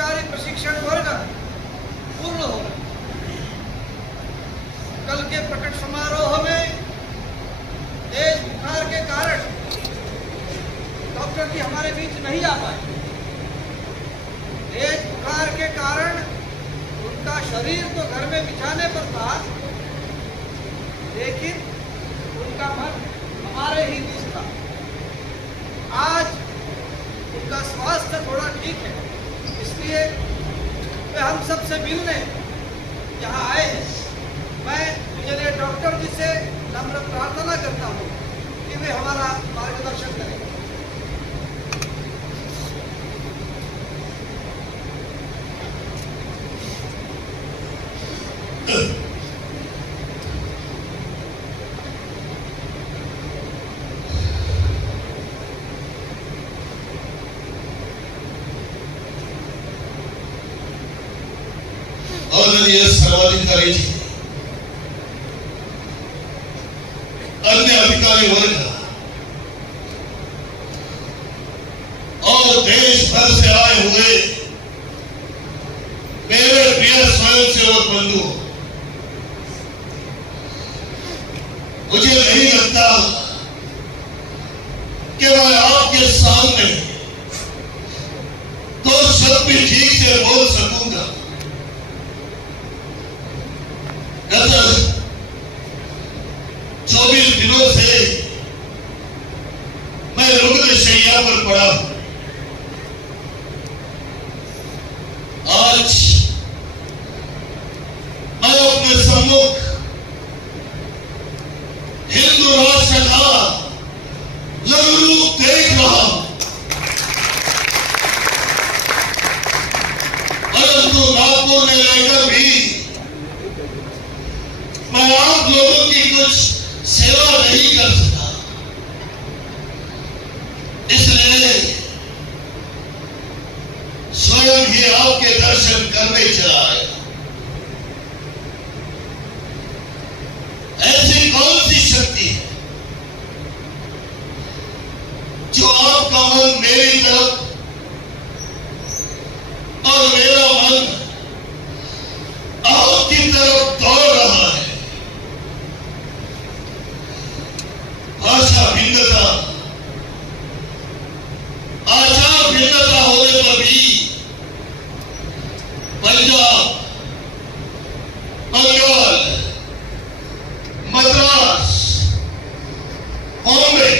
अधिकारी प्रशिक्षण वर्ग पूर्ण हो गए। कल के प्रकट समारोह में तेज बुखार के कारण डॉक्टर जी हमारे बीच नहीं आ पाए। तेज बुखार के कारण उनका शरीर तो घर में बिछाने पर था, लेकिन उनका मन हमारे ही बीच था। आज उनका स्वास्थ्य थोड़ा ठीक है, इसलिए वे हम सबसे मिलने यहाँ आए हैं। मैं इंजीनियर डॉक्टर जी से नम्र प्रार्थना करता हूँ कि वे हमारा मार्गदर्शन करें। आदरणीय सर्वाधिकारी जी, अन्य अधिकारी वर्ग और देश भर से आए हुए मेरे प्रिय स्वयंसेवक बंधु, मुझे नहीं लगता कि मैं आपके सामने दो शब्द भी ठीक से बोल सकूंगा। गत 24 दिनों से मैं रुग्ण शैया पर पड़ा हूं। आज मैं अपने सम्मुख हिंदू राष्ट्र का लघु रूप देख रहा हूं, परंतु नागपुर में रहकर भी मैं आप लोगों की कुछ सेवा नहीं कर सका। इसलिए स्वयं ही आपके दर्शन करने चला आया। ऐसी कौन सी शक्ति है जो आपका मन मेरी तरफ और मेरा मन आपकी तरफ दौड़ रहा है? भाषा भिन्नता, आचार भिन्नता होने पर भी पंजाब, बंगाल, मद्रास, बॉम्बे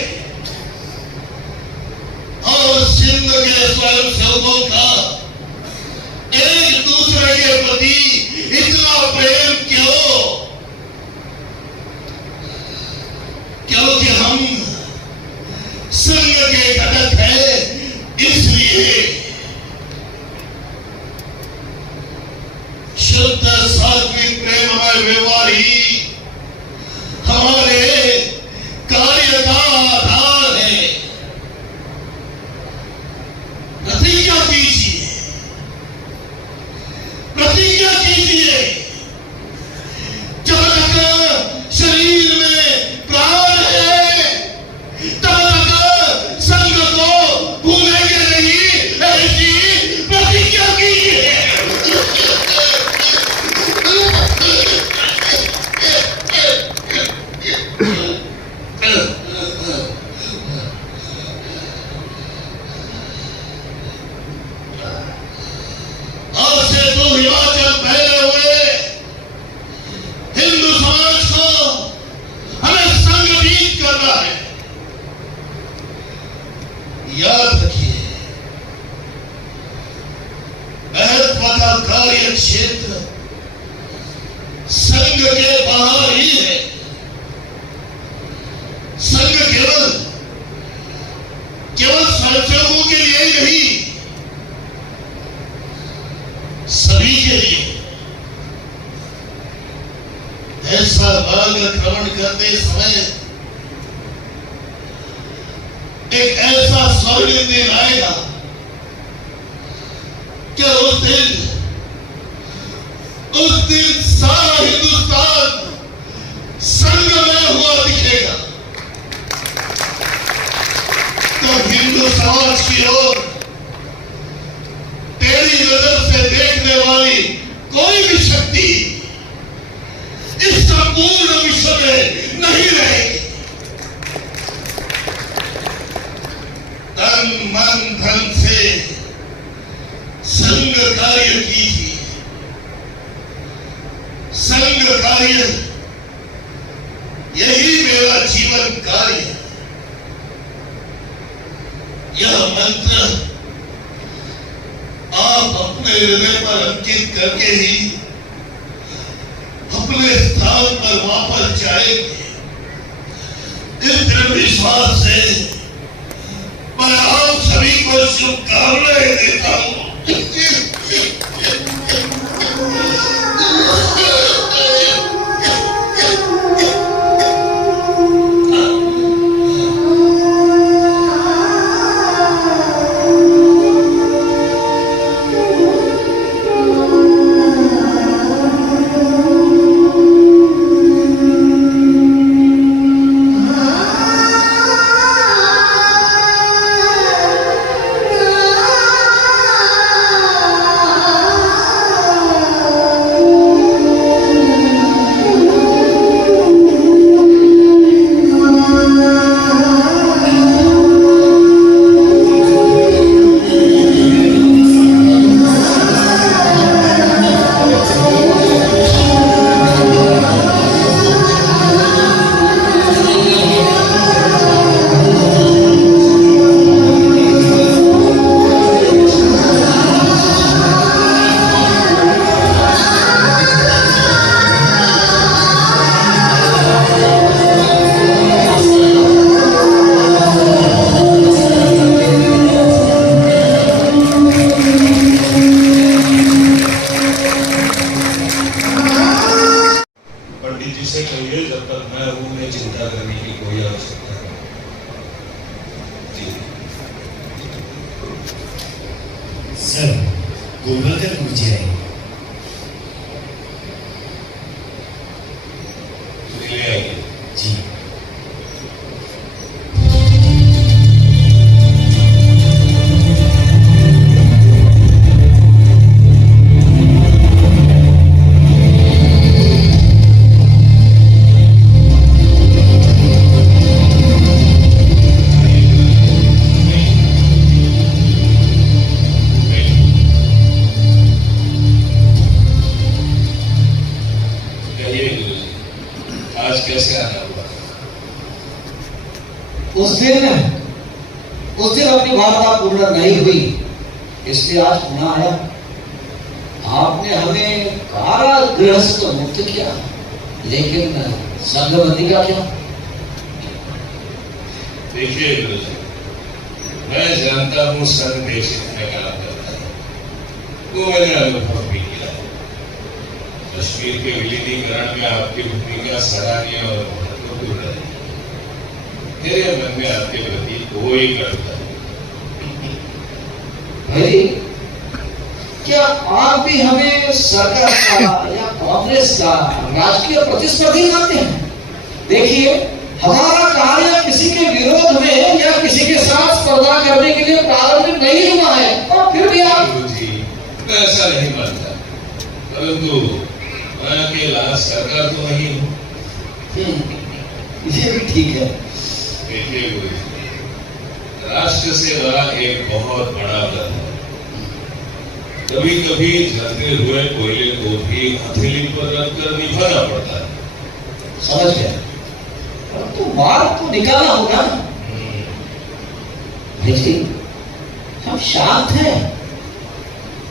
और सिंध के स्वयंसेवकों का एक दूसरे के प्रति इतना प्रेम क्यों? क्योंकि हम संघ के घटक हैं, इसलिए शुद्ध सात्विक प्रेममय व्यवहार ही हमारे कार्य का आधार है। प्रतिज्ञा कीजिए, प्रतिज्ञा कीजिए, जब तक शरीर में प्राण है तब तक संघ को भूलेंगे नहीं, ऐसी प्रतिज्ञा कीजिए। आज से 2 हिमाचल फैले हुए हिंदू समाज को हमें संगठित करना है। याद रखिए, महत्व का कार्य क्षेत्र संघ के बाहर ही है। संघ केवल स्वयंसेवकों के लिए नहीं, सभी के लिए। ऐसा मार्ग क्रमण करते समय एक ऐसा स्वर्णिम दिन आएगा कि उस दिन सारा हिंदुस्तान संघमय हुआ दिखेगा। तो हिंदू समाज की ओर तेरी नजर तन मन धन से संग कार्य कीजिए। संग कार्य यही मेरा जीवन कार्य है। यह मंत्र आप अपने हृदय पर अंकित करके ही अपने स्थान पर वापस जाएंगे। इस दृढ़ विश्वास से मैं आप सभी को शुभकामनाएं देता हूं। से कहिए जब तक मैं हूं उन्हें चिंता करने की कोई आवश्यकता नहीं। सर गोलवलकर मुझे आएंगे। ले आइए। जी आज कैसे आना हुआ? उस दिन अपनी वार्ता पूर्ण नहीं हुई, इसलिए आज पुनः आया। आपने हमें कारागृह से तो मुक्त किया, लेकिन संघबंदी का क्या? देखिए गुरुजी, मैं जानता हूँ संघ देश में काम करता है, वो मैंने अनुभव भी किया है। कश्मीर के विलीनीकरण में आपकी भूमिका सराहनीय और महत्वपूर्ण है। मेरे मन में आपके प्रति कोई करुणा नहीं। भाई, क्या आप भी हमें सरकार का या कांग्रेस का राजकीय प्रतिस्पर्धी मानते हैं? देखिए, हमारा कार्य किसी के विरोध में या किसी के साथ स्पर्धा करने के लिए प्रारंभिक नहीं हुआ है, और फिर भी आप गुरुजी, मैं ऐसा नहीं मानता, परंतु मैं अकेला सरकार तो नहीं हूँ। ये भी ठीक है। देखिए गुरुजी, राष्ट्र सेवा एक बहुत बड़ा व्रत है। कभी कभी जलते हुए कोयले को भी हथेली पर रखकर निभाना पड़ता है। समझ गया, तो मार्ग तो निकालना होगा। देखिए, हम शांत हैं,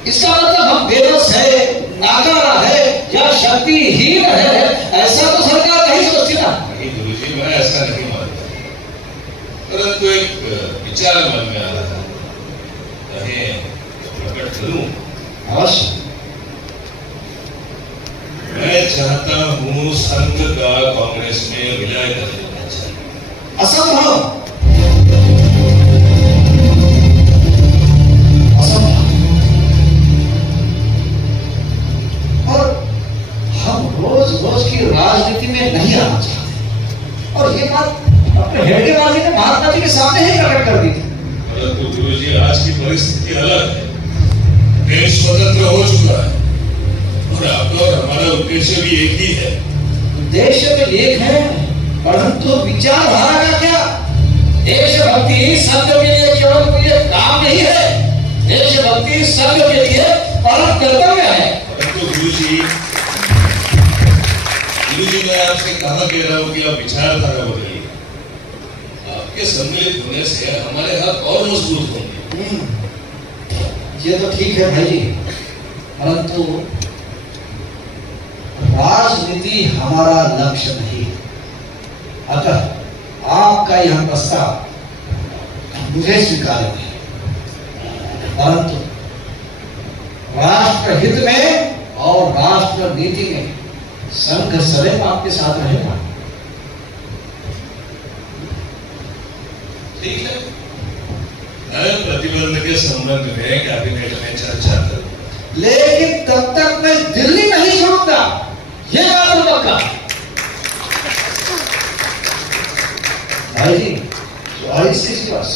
इसका मतलब हम बेबस है, नाकारा है या शक्तिहीन है, ऐसा तो सरकार नहीं सोचती ना। नहीं गुरुजी, मैं ऐसा नहीं मानता, परंतु एक विचार मन में आ रहा है, कहें प्रकट करूं? अवश्य। मैं चाहता हूं संघ का कांग्रेस में विलय कर देना चाहिए। असंभव। और हम रोज रोज की राजनीति में नहीं आना चाहते, और ये बात अपने हेडेबाजी ने महात्मा जी के सामने ही प्रकट कर दी थी। परंतु गुरुजी, आज की परिस्थिति अलग है। देश स्वतंत्र हो चुका है और आपका और हमारा उद्देश्य भी एक ही है। उद्देश्य तो एक है, परंतु विचारधारा का क्या? देशभक्ति संघ के लिए केवल नहीं है, देशभक्ति संघ के लिए परम कर्तव्य है। परंतु गुरुजी मैं आपसे कहा कह रहा हूँ कि आप विचारधारा बदलिए। आपके सम्मिलित होने से हमारे हाथ और मजबूत होंगे। ये तो ठीक है भाई, परंतु राजनीति हमारा लक्ष्य नहीं। अतः आपका यह प्रस्ताव मुझे स्वीकार है, परंतु राष्ट्र हित में और राष्ट्र नीति में संघ सदैव आपके साथ रहेगा। ठीक है, मैं प्रतिबंध के संबंध में कैबिनेट में चर्चा करूंगा, लेकिन तब तक मैं दिल्ली नहीं छोड़ूंगा, ये बात तो पक्का। भाई जी, चॉइस इज योर्स।